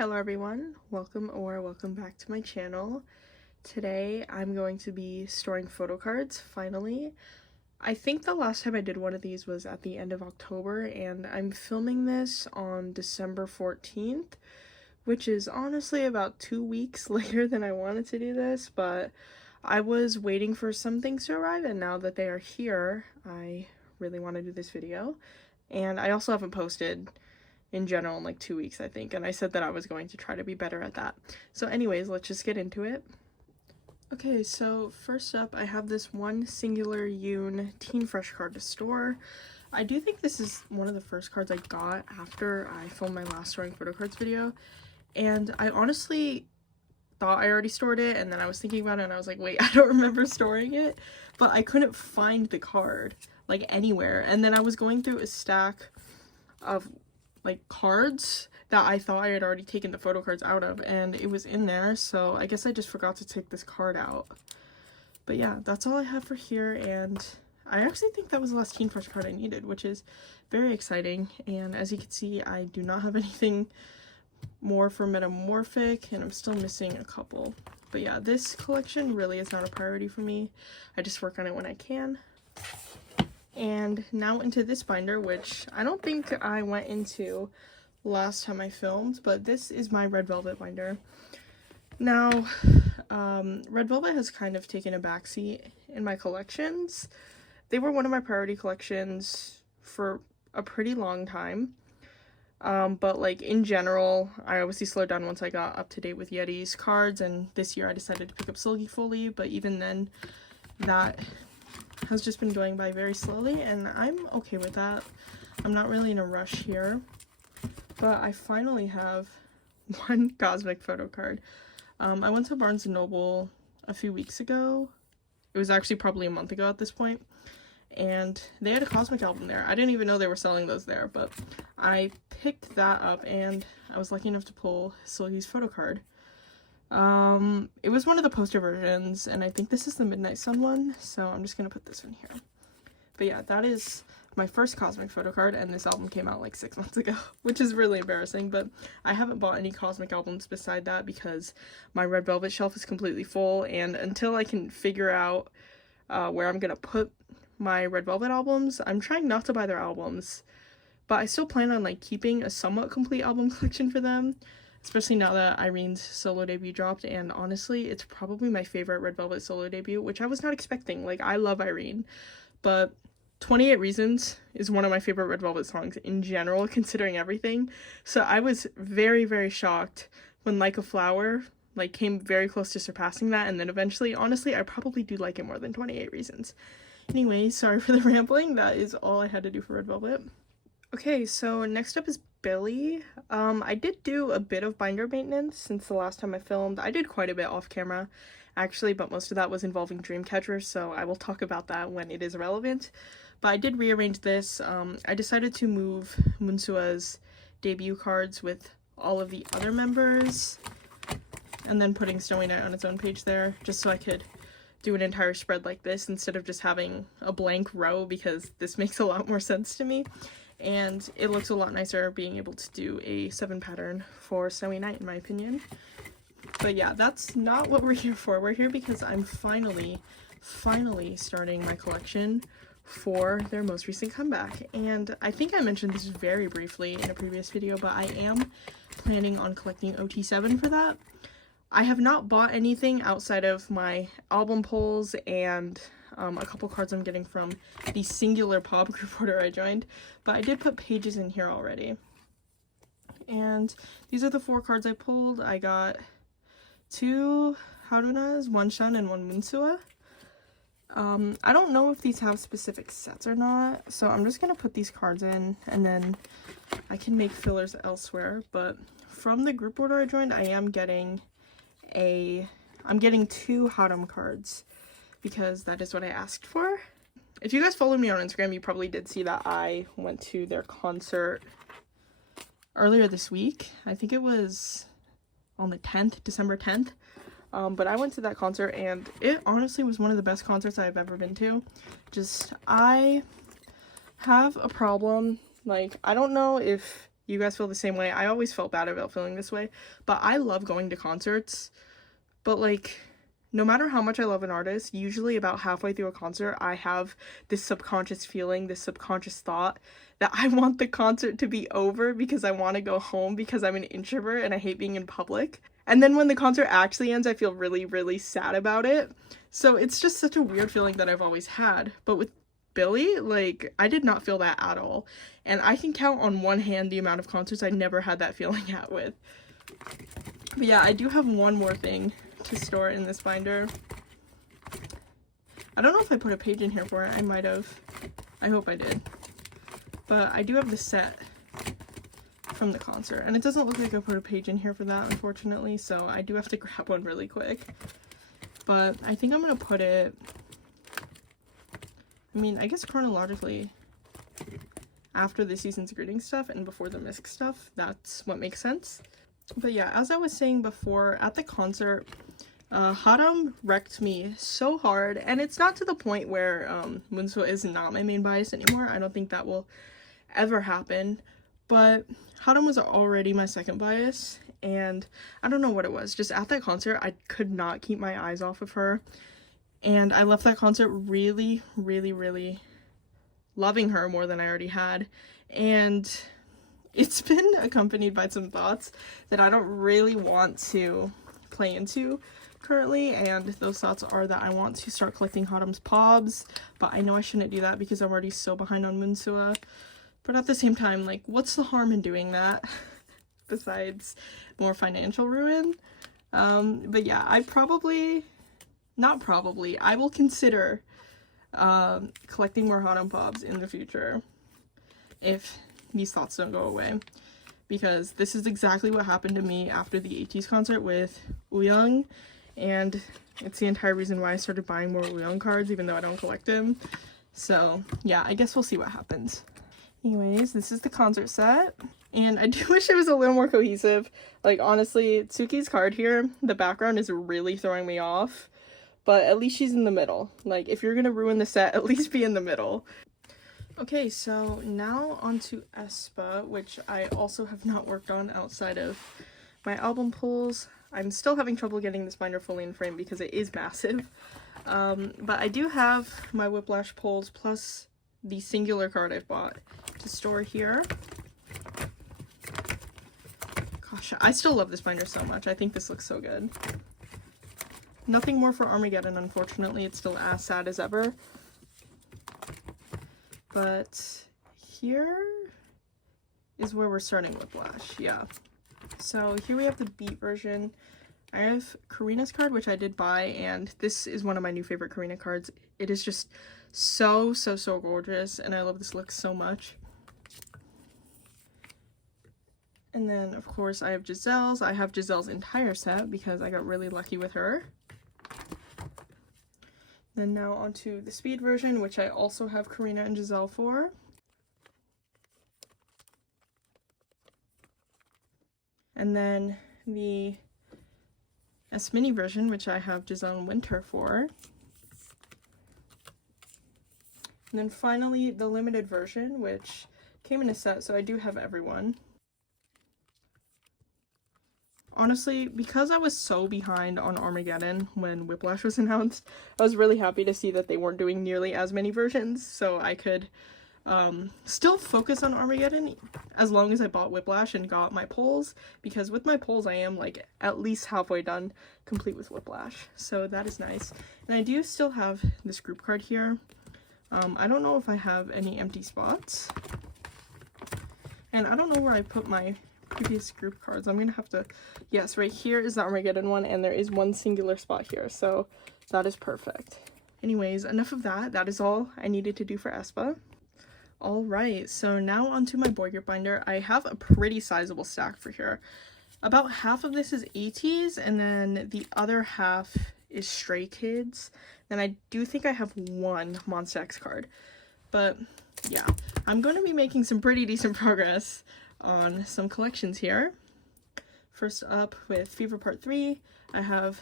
Hello everyone, welcome back to my channel. Today I'm going to be storing photo cards, finally. I think the last time I did one of these was at the end of October, and I'm filming this on December 14th, which is honestly about 2 weeks later than I wanted to do this, but I was waiting for some things to arrive, and now that they are here, I really want to do this video. And I also haven't posted in general in like 2 weeks, I think, and I said that I was going to try to be better at that. So anyways, let's just get into it. Okay, so first up, I have this one singular Yoon Teen Fresh card to store. I do think this is one of the first cards I got after I filmed my last storing photo cards video, and I honestly thought I already stored it, and then I was thinking about it and I was like, wait, I don't remember storing it, but I couldn't find the card like anywhere. And then I was going through a stack of like cards that I thought I had already taken the photo cards out of, and it was in there, so I guess I just forgot to take this card out. But yeah, that's all I have for here, and I actually think that was the last Teen Fresh card I needed, which is very exciting. And as you can see, I do not have anything more for Metamorphic, and I'm still missing a couple. But yeah, this collection really is not a priority for me. I just work on it when I can. And now into this binder, which I don't think I went into last time I filmed, but this is my Red Velvet binder. Now, Red Velvet has kind of taken a backseat in my collections. They were one of my priority collections for a pretty long time. But like in general, I obviously slowed down once I got up to date with Yeti's cards, and this year I decided to pick up Silky Fully, but even then, that has just been going by very slowly, and I'm okay with that. I'm not really in a rush here, but I finally have one Cosmic photo card. I went to Barnes & Noble a few weeks ago. It was actually probably a month ago at this point, and they had a Cosmic album there. I didn't even know they were selling those there, but I picked that up, and I was lucky enough to pull Silky's photo card. It was one of the poster versions, and I think this is the Midnight Sun one, so I'm just gonna put this in here. But yeah, that is my first Cosmic photo card, and this album came out like 6 months ago, which is really embarrassing, but I haven't bought any Cosmic albums beside that because my Red Velvet shelf is completely full, and until I can figure out where I'm gonna put my Red Velvet albums, I'm trying not to buy their albums, but I still plan on like keeping a somewhat complete album collection for them. Especially now that Irene's solo debut dropped, and honestly, it's probably my favorite Red Velvet solo debut, which I was not expecting. Like, I love Irene, but 28 Reasons is one of my favorite Red Velvet songs in general, considering everything. So I was very, very shocked when Like a Flower, like, came very close to surpassing that, and then eventually, honestly, I probably do like it more than 28 Reasons. Anyway, sorry for the rambling. That is all I had to do for Red Velvet. Okay, so next up is Billlie. I did do a bit of binder maintenance since the last time I filmed. I did quite a bit off camera, actually, but most of that was involving Dreamcatcher, so I will talk about that when it is relevant. But I did rearrange this. I decided to move Monsta's debut cards with all of the other members, and then putting Snowy Night on its own page there, just so I could do an entire spread like this instead of just having a blank row, because this makes a lot more sense to me. And it looks a lot nicer being able to do a 7 pattern for Snowy Night, in my opinion. But yeah, that's not what we're here for. We're here because I'm finally starting my collection for their most recent comeback. And I think I mentioned this very briefly in a previous video, but I am planning on collecting OT7 for that. I have not bought anything outside of my album pulls and a couple cards I'm getting from the singular pop group order I joined, but I did put pages in here already. And these are the 4 cards I pulled. I got 2 Harunas, 1 Shun, and 1 Monsta. I don't know if these have specific sets or not, so I'm just gonna put these cards in, and then I can make fillers elsewhere. But from the group order I joined, I am getting I'm getting 2 Harum cards, because that is what I asked for. If you guys follow me on Instagram, you probably did see that I went to their concert earlier this week. I think it was on the 10th, December 10th. But I went to that concert, and it honestly was one of the best concerts I've ever been to. I have a problem. Like, I don't know if you guys feel the same way. I always felt bad about feeling this way, but I love going to concerts. But like, no matter how much I love an artist, usually about halfway through a concert, I have this subconscious feeling, this subconscious thought that I want the concert to be over because I want to go home because I'm an introvert and I hate being in public. And then when the concert actually ends, I feel really, really sad about it. So it's just such a weird feeling that I've always had. But with Billlie, like, I did not feel that at all. And I can count on one hand the amount of concerts I never had that feeling at with. But yeah, I do have one more thing to store in this binder. I don't know if I put a page in here for it. I might have. I hope I did. But I do have the set from the concert, and it doesn't look like I put a page in here for that, unfortunately, so I do have to grab one really quick. But I think I'm gonna put it, I mean, I guess chronologically after the season's greeting stuff and before the misc stuff. That's what makes sense. But yeah, as I was saying before, at the concert, Haram wrecked me so hard, and it's not to the point where monsta is not my main bias anymore. I don't think that will ever happen, but Haram was already my second bias, and I don't know what it was. Just at that concert, I could not keep my eyes off of her, and I left that concert really, really, really loving her more than I already had, and it's been accompanied by some thoughts that I don't really want to play into currently, and those thoughts are that I want to start collecting Haram's pobs, but I know I shouldn't do that because I'm already so behind on monsta. But at the same time, like, what's the harm in doing that besides more financial ruin? But yeah, I will consider collecting more Haram pobs in the future if these thoughts don't go away, because this is exactly what happened to me after the ateez concert with Wooyoung, and it's the entire reason why I started buying more Wooyoung cards, even though I don't collect him. So yeah, I guess we'll see what happens. Anyways, this is the concert set, and I do wish it was a little more cohesive. Like, honestly, Tsuki's card here, the background is really throwing me off, but at least she's in the middle. Like, if you're gonna ruin the set, at least be in the middle. Okay, so now onto aespa, which I also have not worked on outside of my album pulls. I'm still having trouble getting this binder fully in frame because it is massive. But I do have my Whiplash pulls plus the singular card I've bought to store here. Gosh, I still love this binder so much. I think this looks so good. Nothing more for Armageddon, unfortunately. It's still as sad as ever. But here is where we're starting Whiplash, yeah. So here we have the beat version. I have Karina's card, which I did buy, and this is one of my new favorite Karina cards. It is just so, so, so gorgeous, and I love this look so much. And then, of course, I have Giselle's. I have Giselle's entire set because I got really lucky with her. Then now onto the speed version, which I also have Karina and Giselle for. And then the S mini version, which I have Giselle and Winter for. And then finally the limited version, which came in a set, so I do have everyone. Honestly, because I was so behind on Armageddon when Whiplash was announced, I was really happy to see that they weren't doing nearly as many versions, so I could still focus on Armageddon as long as I bought Whiplash and got my pulls, because with my pulls I am like at least halfway done complete with Whiplash, so that is nice. And I do still have this group card here. I don't know if I have any empty spots, and I don't know where I put my previous group cards. I'm gonna have to, yes, right here is the Armageddon one, and there is one singular spot here, so that is perfect. Anyways, enough of that. That is all I needed to do for aespa. Alright, so now onto my boy group binder. I have a pretty sizable stack for here. About half of this is ateez, and then the other half is Stray Kids. Then I do think I have one Monsta X card. But yeah, I'm going to be making some pretty decent progress on some collections here. First up with Fever Part 3, I have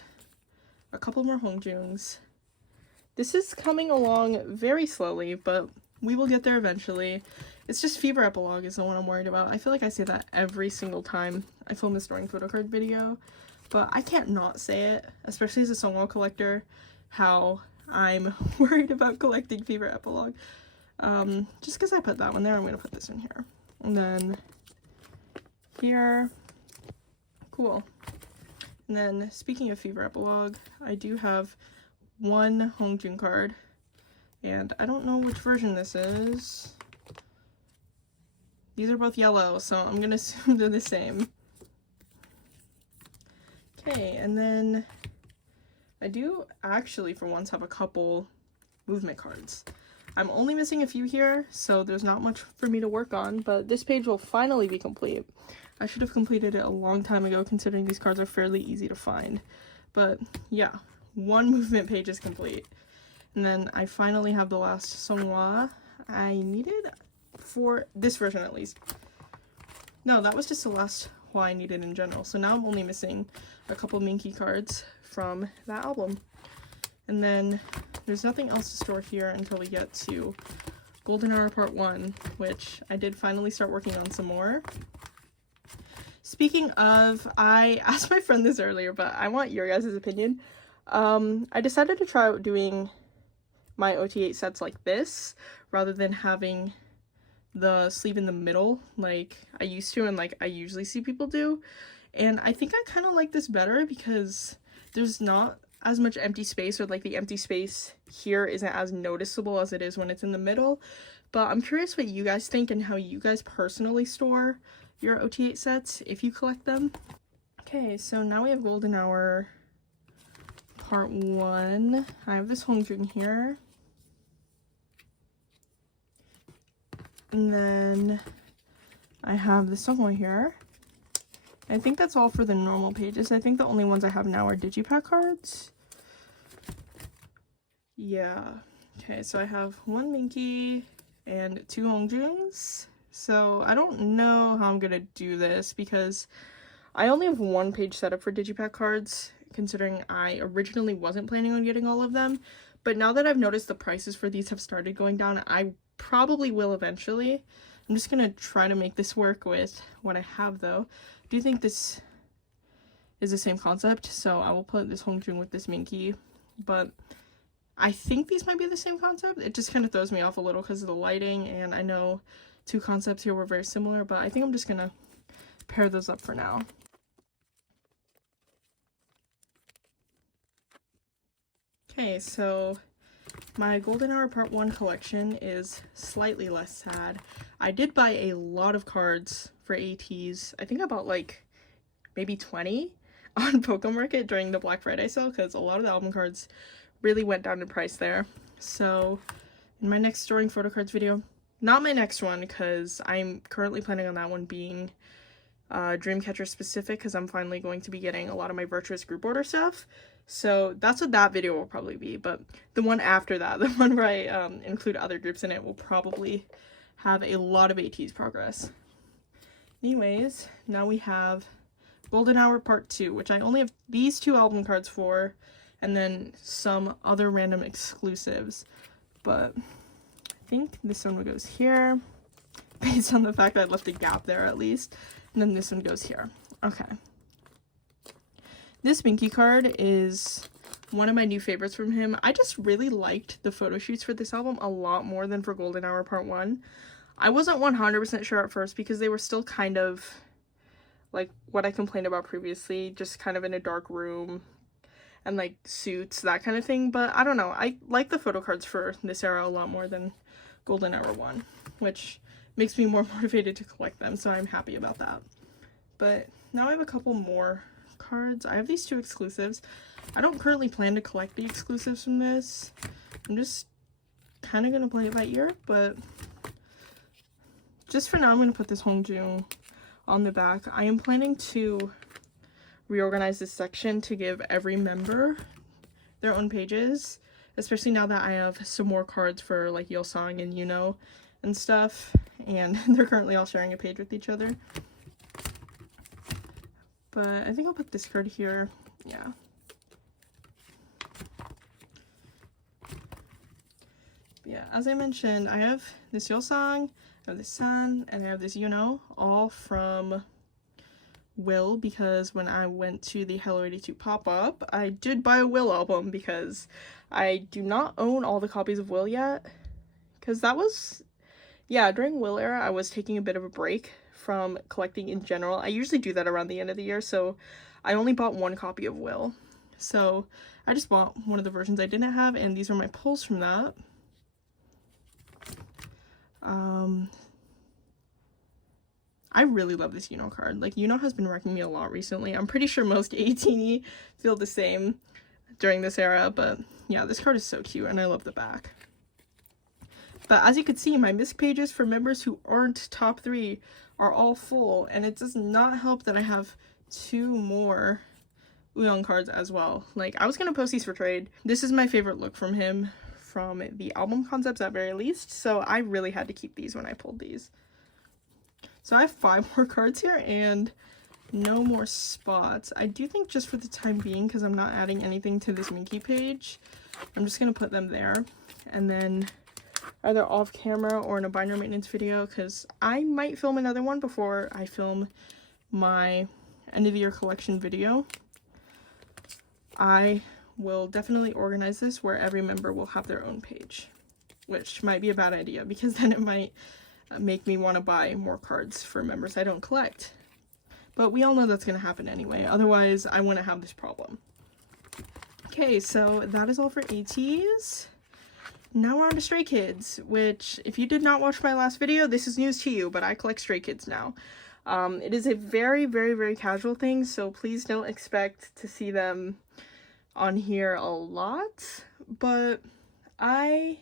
a couple more Hongjoongs. This is coming along very slowly, but we will get there eventually. It's just Fever Epilogue is the one I'm worried about. I feel like I say that every single time I film a storing photocard video, but I can't not say it, especially as a Songwall collector, how I'm worried about collecting Fever Epilogue. Just because I put that one there, I'm going to put this in here. And then here, cool. And then speaking of Fever Epilogue, I do have one Hongjun card, and I don't know which version this is. These are both yellow, so I'm gonna assume they're the same. Okay, and then I do actually for once have a couple movement cards. I'm only missing a few here, so there's not much for me to work on, but this page will finally be complete. I should have completed it a long time ago, considering these cards are fairly easy to find. But yeah, one movement page is complete. And then I finally have the last Songhwa I needed for this version at least. No, that was just the last Hwa I needed in general. So now I'm only missing a couple Minky cards from that album. And then there's nothing else to store here until we get to Golden Hour Part 1, which I did finally start working on some more. Speaking of, I asked my friend this earlier, but I want your guys' opinion. I decided to try out doing my OT8 sets like this, rather than having the sleeve in the middle like I used to and like I usually see people do. And I think I kind of like this better because there's not as much empty space, or like the empty space here isn't as noticeable as it is when it's in the middle. But I'm curious what you guys think and how you guys personally store your OT8 sets if you collect them. Okay, so now we have Golden Hour Part 1. I have this Hongjun here. And then I have the Songhwa here. I think that's all for the normal pages. I think the only ones I have now are digipack cards. Yeah. Okay, so I have one Minky and two Hongjuns. So I don't know how I'm gonna do this because I only have one page set up for digipack cards, considering I originally wasn't planning on getting all of them. But now that I've noticed the prices for these have started going down, I probably will eventually. I'm just gonna try to make this work with what I have though. I do think this is the same concept, so I will put this Hongjun with this Minky, but I think these might be the same concept. It just kind of throws me off a little because of the lighting, and I know two concepts here were very similar, but I think I'm just gonna pair those up for now. Okay, so my Golden Hour Part 1 collection is slightly less sad. I did buy a lot of cards for ateez. I think I bought like maybe 20 on Pokemarket during the Black Friday sale because a lot of the album cards really went down in price there. So in my next storing photocards video, not my next one because I'm currently planning on that one being dreamcatcher specific because I'm finally going to be getting a lot of my Virtuous group order stuff. So that's what that video will probably be, but the one after that, the one where I include other groups in it, will probably have a lot of ateez progress. Anyways, now we have Golden Hour Part 2, which I only have these two album cards for, and then some other random exclusives. But I think this one goes here, based on the fact that I left a gap there at least, and then this one goes here. Okay. This Minky card is one of my new favorites from him. I just really liked the photo shoots for this album a lot more than for Golden Hour Part 1. I wasn't 100% sure at first because they were still kind of like what I complained about previously, just kind of in a dark room and like suits, that kind of thing. But I don't know, I like the photo cards for this era a lot more than Golden Hour 1, which makes me more motivated to collect them, so I'm happy about that. But now I have a couple more cards. I have these two exclusives. I don't currently plan to collect the exclusives from this. I'm just kind of going to play it by ear, but just for now I'm going to put this Hongjun on the back. I am planning to reorganize this section to give every member their own pages, especially now that I have some more cards for like Yeolsang and Yuno and stuff, and they're currently all sharing a page with each other. But I think I'll put this card here. Yeah. Yeah, as I mentioned, I have this Yeolsang, I have this San, and I have this all from Will, because when I went to the Hello 82 pop-up, I did buy a Will album because I do not own all the copies of Will yet, because that was, yeah, during Will era, I was taking a bit of a break from collecting in general. I usually do that around the end of the year, so I only bought one copy of Will. So I just bought one of the versions I didn't have, and these are my pulls from that. I really love this card. Like, has been wrecking me a lot recently. I'm pretty sure most 18 feel the same during this era, but yeah, this card is so cute, and I love the back. But as you can see, my misc pages for members who aren't top 3 are all full, and it does not help that I have 2 more Uyoung cards as well. Like, I was gonna post these for trade. This is my favorite look from him, from the album concepts at very least, so I really had to keep these when I pulled these. So I have 5 more cards here and no more spots. I do think just for the time being, because I'm not adding anything to this Minky page, I'm just going to put them there. And then either off camera or in a binder maintenance video, because I might film another one before I film my end of the year collection video. I will definitely organize this where every member will have their own page, which might be a bad idea because then it might make me want to buy more cards for members I don't collect. But we all know that's going to happen anyway, otherwise I wouldn't have this problem. Okay, so that is all for ateez. Now we're on to Stray Kids, which, if you did not watch my last video, this is news to you, but I collect Stray Kids now. It is a very, very, very casual thing, so please don't expect to see them on here a lot, but I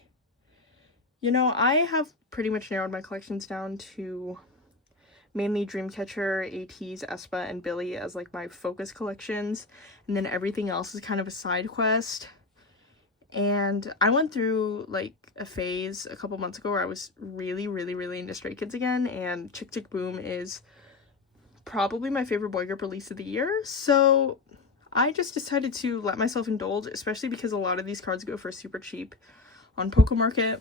have pretty much narrowed my collections down to mainly Dreamcatcher, ateez, aespa, and Billlie as like my focus collections, and then everything else is kind of a side quest. And I went through like a phase a couple months ago where I was really, really, really into Stray Kids again, and Chick Chick Boom is probably my favorite boy group release of the year, so I just decided to let myself indulge, especially because a lot of these cards go for super cheap on PokeMarket,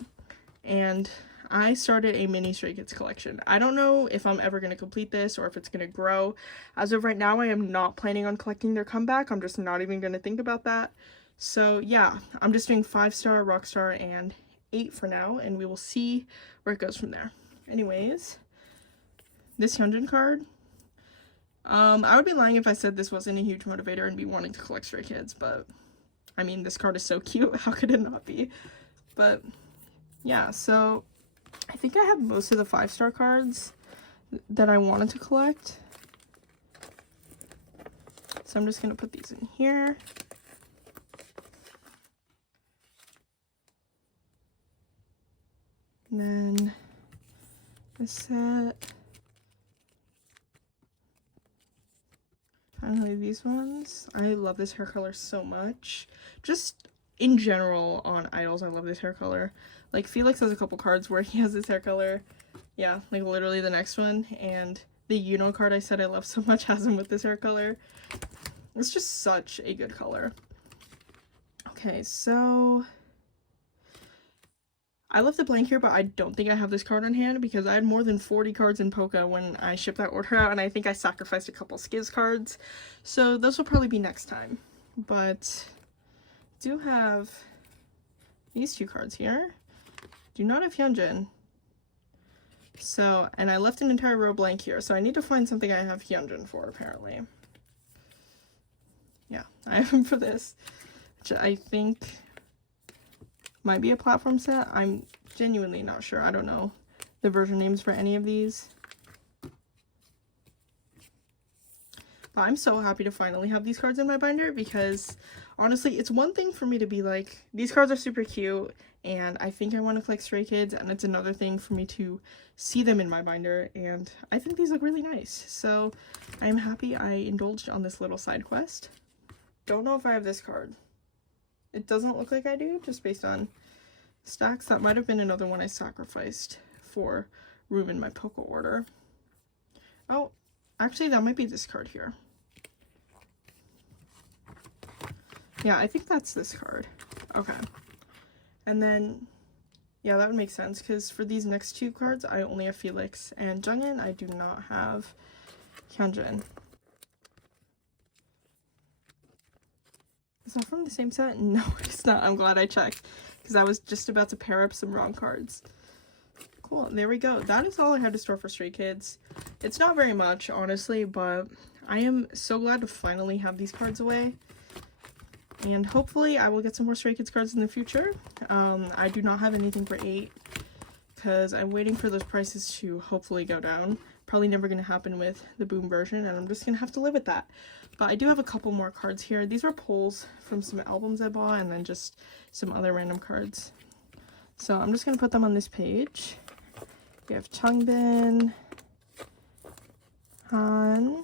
and I started a mini Stray Kids collection. I don't know if I'm ever going to complete this or if it's going to grow. As of right now, I am not planning on collecting their comeback. I'm just not even going to think about that. So yeah, I'm just doing 5-star, Rockstar, and 8 for now, and we will see where it goes from there. Anyways, this Hyunjin card. I would be lying if I said this wasn't a huge motivator and be wanting to collect Stray Kids, but I mean, this card is so cute. How could it not be? But yeah, so I think I have most of the 5-star cards that I wanted to collect. So I'm just going to put these in here. And then this set. Finally, these ones. I love this hair color so much. Just in general on idols, I love this hair color. Like, Felix has a couple cards where he has this hair color. Yeah, like literally the next one. And the card I said I love so much has him with this hair color. It's just such a good color. Okay, so I left the blank here, but I don't think I have this card on hand because I had more than 40 cards in Poca when I shipped that order out, and I think I sacrificed a couple Skiz cards. So those will probably be next time. But I do have these 2 cards here. Do not have Hyunjin. So, and I left an entire row blank here, so I need to find something I have Hyunjin for, apparently. Yeah, I have him for this, which I think might be a platform set. I'm genuinely not sure. I don't know the version names for any of these. But I'm so happy to finally have these cards in my binder because honestly, it's one thing for me to be like, these cards are super cute and I think I want to collect Stray Kids, and it's another thing for me to see them in my binder, and I think these look really nice. So I'm happy I indulged on this little side quest. Don't know if I have this card. It doesn't look like I do, just based on stacks. That might have been another one I sacrificed for room in my Poca order. Oh, actually that might be this card here. Yeah, I think that's this card. Okay. And then, Yeah, that would make sense, because for these next two cards, I only have Felix and Jungin. I do not have Hyunjin. Is that from the same set? No, it's not. I'm glad I checked, because I was just about to pair up some wrong cards. Cool, there we go. That is all I had to store for Stray Kids. It's not very much, honestly, but I am so glad to finally have these cards away. And hopefully I will get some more Stray Kids cards in the future. I do not have anything for 8, because I'm waiting for those prices to hopefully go down. Probably never going to happen with the Boom version, and I'm just going to have to live with that. But I do have a couple more cards here. These were pulls from some albums I bought, and then just some other random cards. So I'm just going to put them on this page. We have Changbin, Han,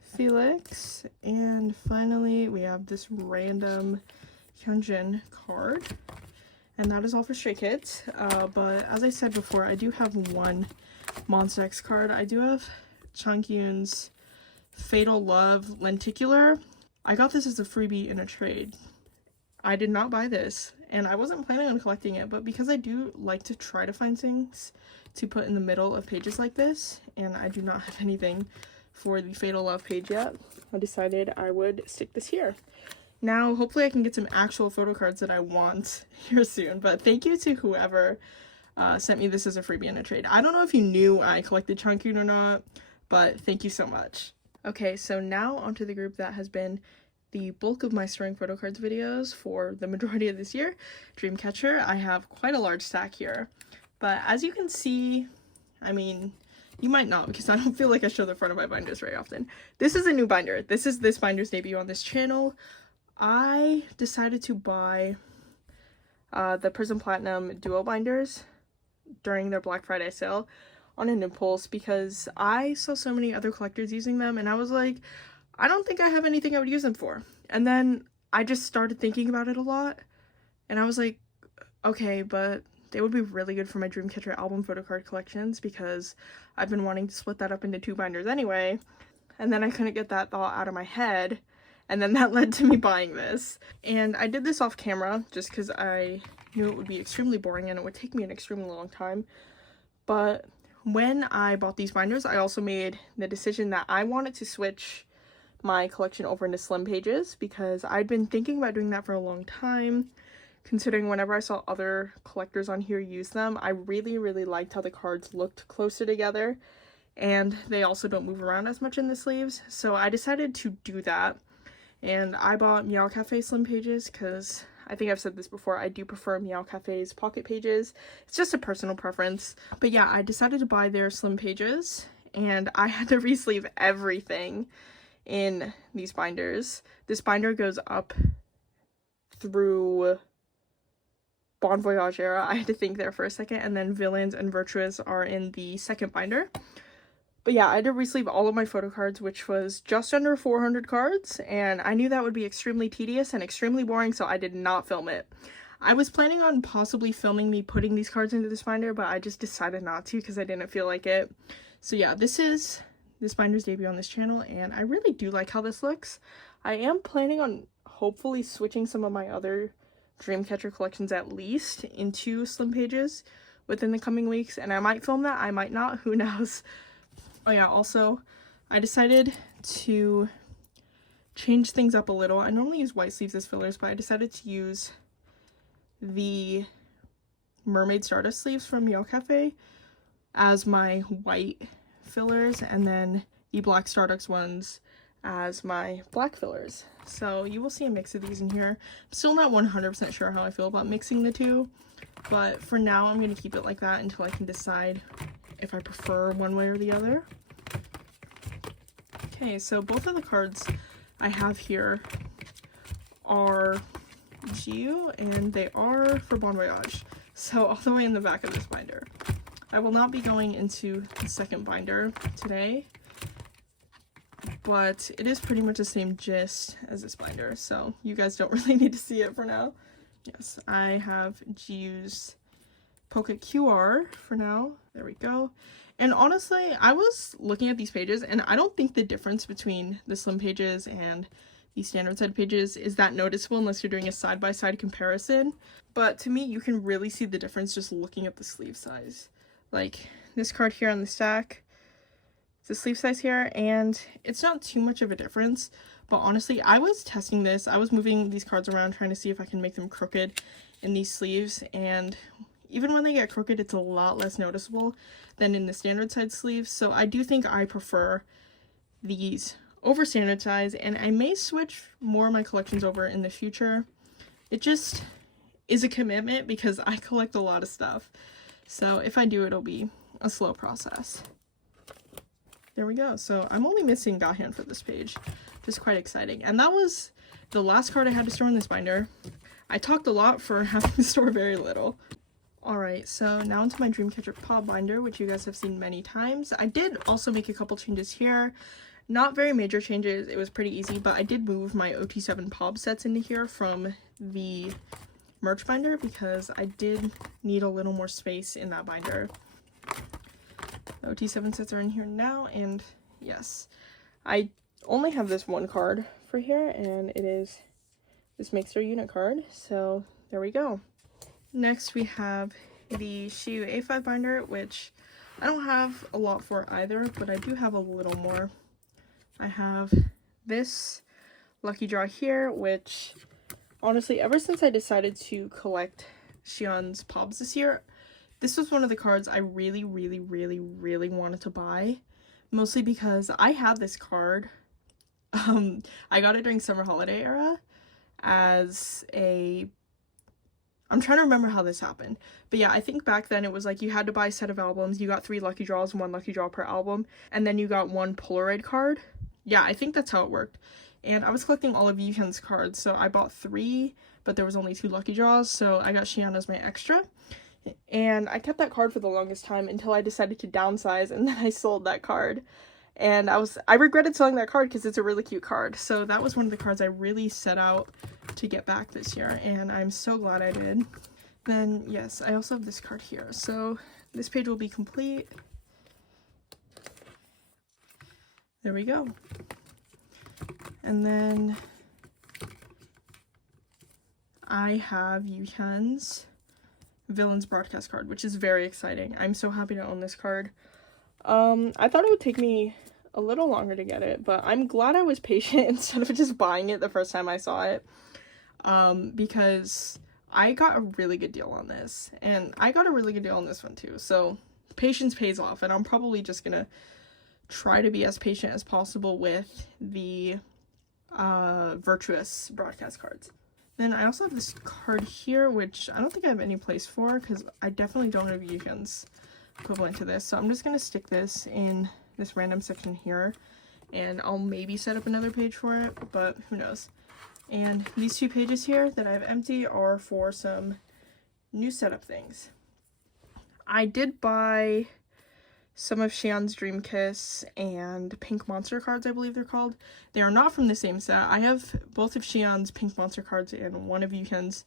Felix, and finally we have this random Hyunjin card. And that is all for Stray Kids. But as I said before, I do have one Monsta X card. I do have Changkyun's Fatal Love Lenticular. I got this as a freebie in a trade. I did not buy this, and I wasn't planning on collecting it, but because I do like to try to find things to put in the middle of pages like this, and I do not have anything for the Fatal Love page yet, I decided I would stick this here. Now, hopefully I can get some actual photo cards that I want here soon, but thank you to whoever sent me this as a freebie in a trade. I don't know if you knew I collected Changkyun or not, but thank you so much. Okay, so now onto the group that has been the bulk of my storing photo cards videos for the majority of this year, Dreamcatcher. I have quite a large stack here, but as you can see, I mean, you might not, because I don't feel like I show the front of my binders very often. This is a new binder. This is this binder's debut on this channel. I decided to buy the Prism Platinum Duo binders during their Black Friday sale on an impulse, because I saw so many other collectors using them, and I was like, I don't think I have anything I would use them for. And then I just started thinking about it a lot, and I was like, okay, but they would be really good for my Dreamcatcher album photo card collections, because I've been wanting to split that up into 2 binders anyway. And then I couldn't get that thought out of my head, and then that led to me buying this. And I did this off camera just because I knew it would be extremely boring and it would take me an extremely long time. But when I bought these binders, I also made the decision that I wanted to switch my collection over into slim pages, because I'd been thinking about doing that for a long time, considering whenever I saw other collectors on here use them. I really liked how the cards looked closer together, and they also don't move around as much in the sleeves, so I decided to do that. And I bought Meow Cafe slim pages because I think I've said this before, I do prefer Meow Cafe's pocket pages. It's just a personal preference. But yeah, I decided to buy their slim pages, and I had to re-sleeve everything in these binders. This binder goes up through Bon Voyage era. I had to think there for a second, and then Villains and Virtuous are in the second binder. But yeah, I had to re-sleeve all of my photo cards, which was just under 400 cards, and I knew that would be extremely tedious and extremely boring, so I did not film it. I was planning on possibly filming me putting these cards into this binder, but I just decided not to because I didn't feel like it. So yeah, this is this binder's debut on this channel, and I really do like how this looks. I am planning on hopefully switching some of my other Dreamcatcher collections at least into slim pages within the coming weeks, and I might film that, I might not, who knows. Oh yeah, also, I decided to change things up a little. I normally use white sleeves as fillers, but I decided to use the Mermaid Stardust sleeves from Meow Cafe as my white fillers, and then the Black Stardust ones as my black fillers. So you will see a mix of these in here. I'm still not 100% sure how I feel about mixing the two, but for now I'm going to keep it like that until I can decide if I prefer one way or the other. Okay, so both of the cards I have here are Jiu, and they are for Bon Voyage, so all the way in the back of this binder. I will not be going into the second binder today, but it is pretty much the same gist as this binder, so you guys don't really need to see it for now. Yes, I have Jiu's Pocket QR for now. There we go. And honestly, I was looking at these pages, and I don't think the difference between the slim pages and these standard side pages is that noticeable unless you're doing a side-by-side comparison. But to me, you can really see the difference just looking at the sleeve size. Like this card here on the stack, the sleeve size here, and it's not too much of a difference. But honestly, I was testing this. I was moving these cards around trying to see if I can make them crooked in these sleeves, and even when they get crooked, it's a lot less noticeable than in the standard side sleeves. So I do think I prefer these over standard size, and I may switch more of my collections over in the future. It just is a commitment because I collect a lot of stuff. So if I do, it'll be a slow process. There we go. So I'm only missing Gahan for this page. Just quite exciting. And that was the last card I had to store in this binder. I talked a lot for having to store very little. Alright, so now into my Dreamcatcher Pop binder, which you guys have seen many times. I did also make a couple changes here. Not very major changes, it was pretty easy, but I did move my OT7 Pop sets into here from the merch binder because I did need a little more space in that binder. The OT7 sets are in here now, and yes, I only have this one card for here, and it is this Mixer unit card, so there we go. Next we have the Shiyu A5 binder, which I don't have a lot for either, but I do have a little more. I have this lucky draw here, which honestly, ever since I decided to collect Xian's Pobs this year, this was one of the cards I really wanted to buy. Mostly because I had this card. I got it during summer holiday era as a... I'm trying to remember how this happened. But yeah, I think back then it was like you had to buy a set of albums. You got 3 lucky draws, 1 lucky draw per album. And then you got 1 Polaroid card. Yeah, I think that's how it worked. And I was collecting all of Yuhen's cards, so I bought 3, but there was only 2 lucky draws, so I got Xian as my extra. And I kept that card for the longest time until I decided to downsize, and then I sold that card. And I regretted selling that card because it's a really cute card. So that was one of the cards I really set out to get back this year, and I'm so glad I did. Then, yes, I also have this card here. So this page will be complete. There we go. And then I have Yuhen's Villains broadcast card, which is very exciting. I'm so happy to own this card. I thought it would take me a little longer to get it, but I'm glad I was patient instead of just buying it the first time I saw it. Because I got a really good deal on this, and I got a really good deal on this one too. So patience pays off, and I'm probably just gonna try to be as patient as possible with the Virtuous broadcast cards. Then I also have this card here, which I don't think I have any place for because I definitely don't have Yuhen's equivalent to this. So I'm just going to stick this in this random section here, and I'll maybe set up another page for it, but who knows. And these 2 pages here that I have empty are for some new setup things. I did buy some of Xian's Dream Kiss and Pink Monster cards, I believe they're called. They are not from the same set. I have both of Xian's Pink Monster cards and one of Yuhen's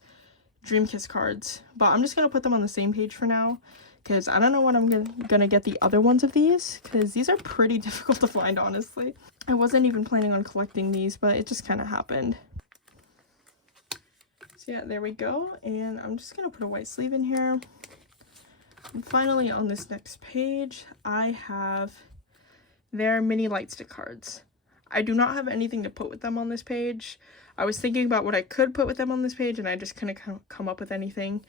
Dream Kiss cards, but I'm just going to put them on the same page for now because I don't know when I'm gonna get the other ones of these because these are pretty difficult to find, honestly. I wasn't even planning on collecting these, but it just kind of happened. So yeah, there we go, and I'm just going to put a white sleeve in here. And finally, on this next page, I have their mini light stick cards. I do not have anything to put with them on this page. I was thinking about what I could put with them on this page, and I just couldn't come up with anything.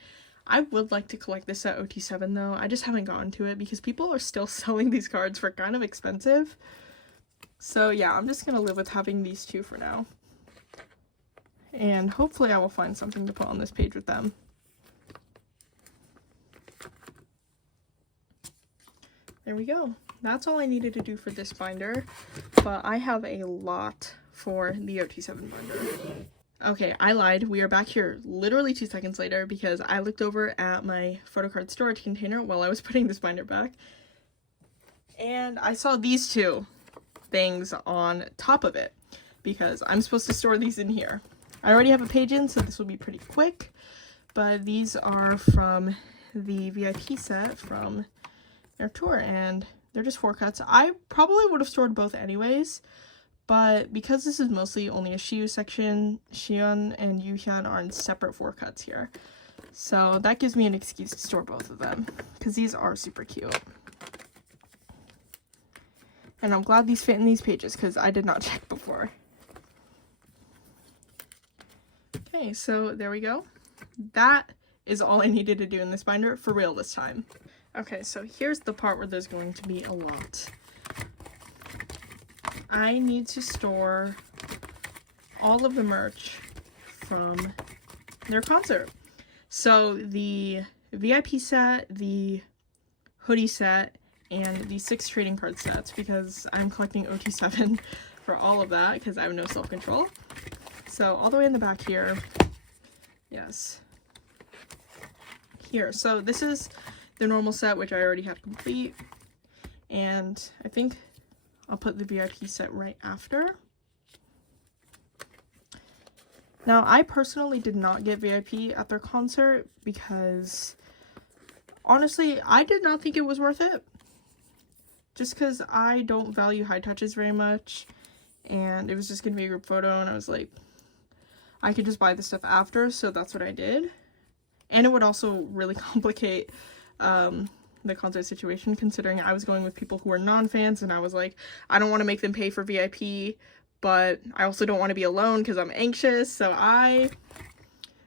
I would like to collect this at OT7 though. I just haven't gotten to it because people are still selling these cards for kind of expensive. So yeah, I'm just gonna live with having these 2 for now. And hopefully I will find something to put on this page with them. There we go. That's all I needed to do for this binder, but I have a lot for the OT7 binder. Okay, I lied. We are back here literally 2 seconds later because I looked over at my photocard storage container while I was putting this binder back, and I saw these 2 things on top of it because I'm supposed to store these in here. I already have a page in, so this will be pretty quick, but these are from the VIP set from their tour, and they're just 4 cuts. I probably would have stored both anyways, but because this is mostly only a Shiyu section, Xion and Yuhyun are in separate 4 cuts here. So that gives me an excuse to store both of them, because these are super cute. And I'm glad these fit in these pages, because I did not check before. Okay, so there we go. That is all I needed to do in this binder, for real this time. Okay, so here's the part where there's going to be a lot. I need to store all of the merch from their concert. So the VIP set, the hoodie set, and the 6 trading card sets, because I'm collecting OT7 for all of that because I have no self-control. So all the way in the back here, yes, here. So this is the normal set, which I already had complete, and I think I'll put the VIP set right after. Now, I personally did not get VIP at their concert because, honestly, I did not think it was worth it. Just because I don't value high touches very much, and it was just going to be a group photo, and I was like, I could just buy the stuff after, so that's what I did. And it would also really complicate the concert situation, considering I was going with people who were non-fans, and I was like, I don't want to make them pay for VIP, but I also don't want to be alone because I'm anxious, so I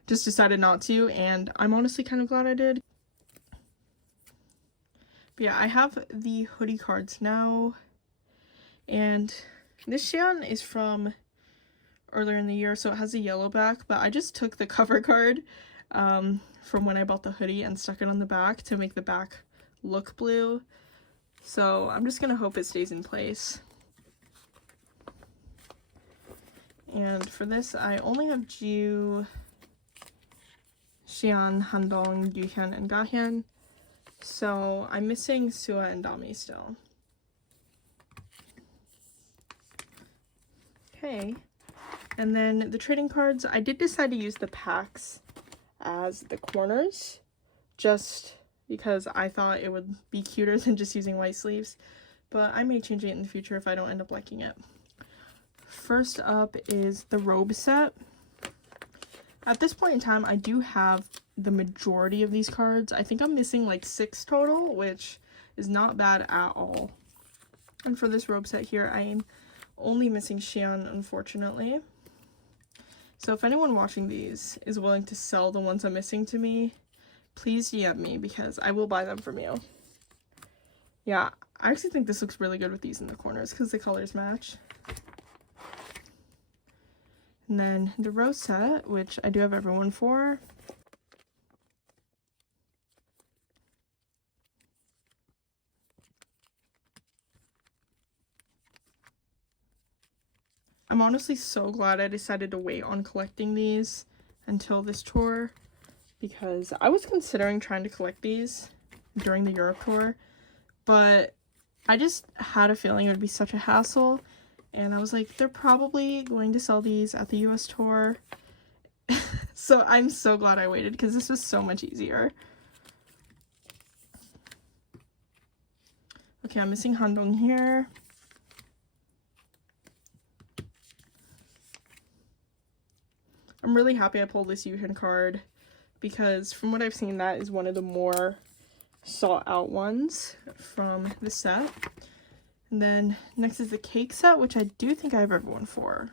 just decided not to, and I'm honestly kind of glad I did. But yeah, I have the hoodie cards now, and this Xian is from earlier in the year, so it has a yellow back, but I just took the cover card from when I bought the hoodie and stuck it on the back to make the back look blue. So I'm just gonna hope it stays in place. And for this, I only have Jiu, Xian, Handong, Yuhyun, and Gahyun. So I'm missing Sua and Dami still. Okay. And then the trading cards, I did decide to use the packs as the corners, just because I thought it would be cuter than just using white sleeves, but I may change it in the future if I don't end up liking it. First up is the robe set. At this point in time, I do have the majority of these cards. I think I'm missing like 6 total, which is not bad at all. And for this robe set here, I am only missing Xian, unfortunately. So if anyone watching these is willing to sell the ones I'm missing to me, please DM me because I will buy them from you. Yeah, I actually think this looks really good with these in the corners because the colors match. And then the rose set, which I do have everyone for. I'm honestly so glad I decided to wait on collecting these until this tour, because I was considering trying to collect these during the Europe tour, but I just had a feeling it would be such a hassle, and I was like, they're probably going to sell these at the US tour. So I'm so glad I waited because this was so much easier. Okay, I'm missing Handong here. I'm really happy I pulled this Yuhyun card because from what I've seen, that is one of the more sought out ones from the set. And then next is the cake set, which I do think I have everyone for.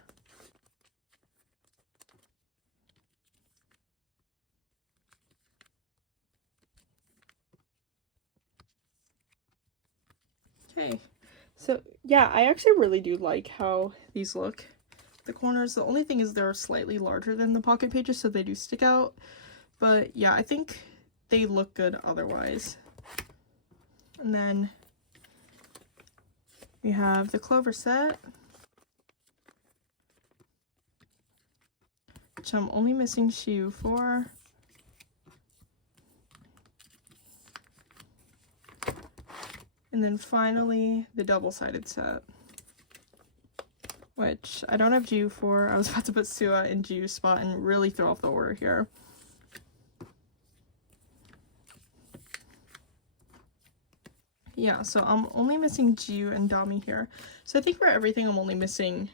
Okay, so yeah, I actually really do like how these look. The corners, the only thing is they're slightly larger than the pocket pages, so they do stick out. But yeah, I think they look good otherwise. And then we have the clover set, which I'm only missing Shiyu for. And then finally, the double-sided set, which I don't have Jiu for. I was about to put Sua in Jiu's spot and really throw off the order here. Yeah, so I'm only missing Jiu and Dami here. So I think for everything I'm only missing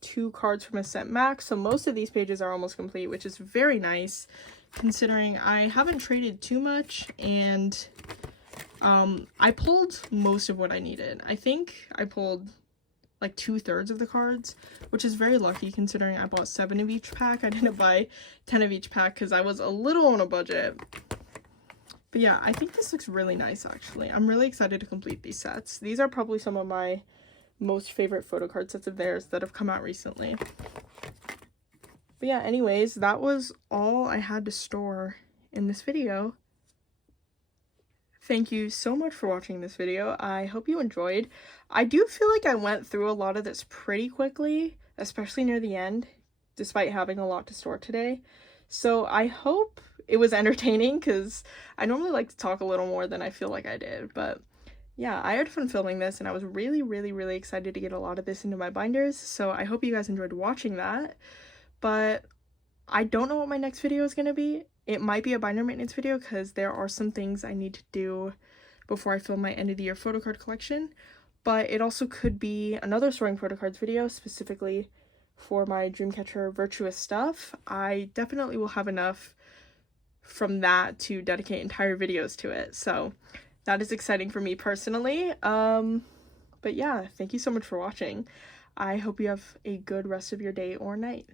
2 cards from a set max, so most of these pages are almost complete, which is very nice considering I haven't traded too much, and I pulled most of what I needed. I think I pulled like 2/3 of the cards, which is very lucky considering I bought 7 of each pack. I didn't buy 10 of each pack because I was a little on a budget. But yeah, I think this looks really nice actually. I'm really excited to complete these sets. These are probably some of my most favorite photo card sets of theirs that have come out recently. But yeah, anyways, that was all I had to store in this video. Thank you so much for watching this video. I hope you enjoyed. I do feel like I went through a lot of this pretty quickly, especially near the end, despite having a lot to store today. So I hope it was entertaining, because I normally like to talk a little more than I feel like I did. But yeah, I had fun filming this, and I was really, really, really excited to get a lot of this into my binders. So I hope you guys enjoyed watching that. But I don't know what my next video is going to be. It might be a binder maintenance video because there are some things I need to do before I film my end of the year photo card collection. But it also could be another storing photo cards video specifically for my Dreamcatcher Virtuous stuff. I definitely will have enough from that to dedicate entire videos to it. So that is exciting for me personally. But yeah, thank you so much for watching. I hope you have a good rest of your day or night.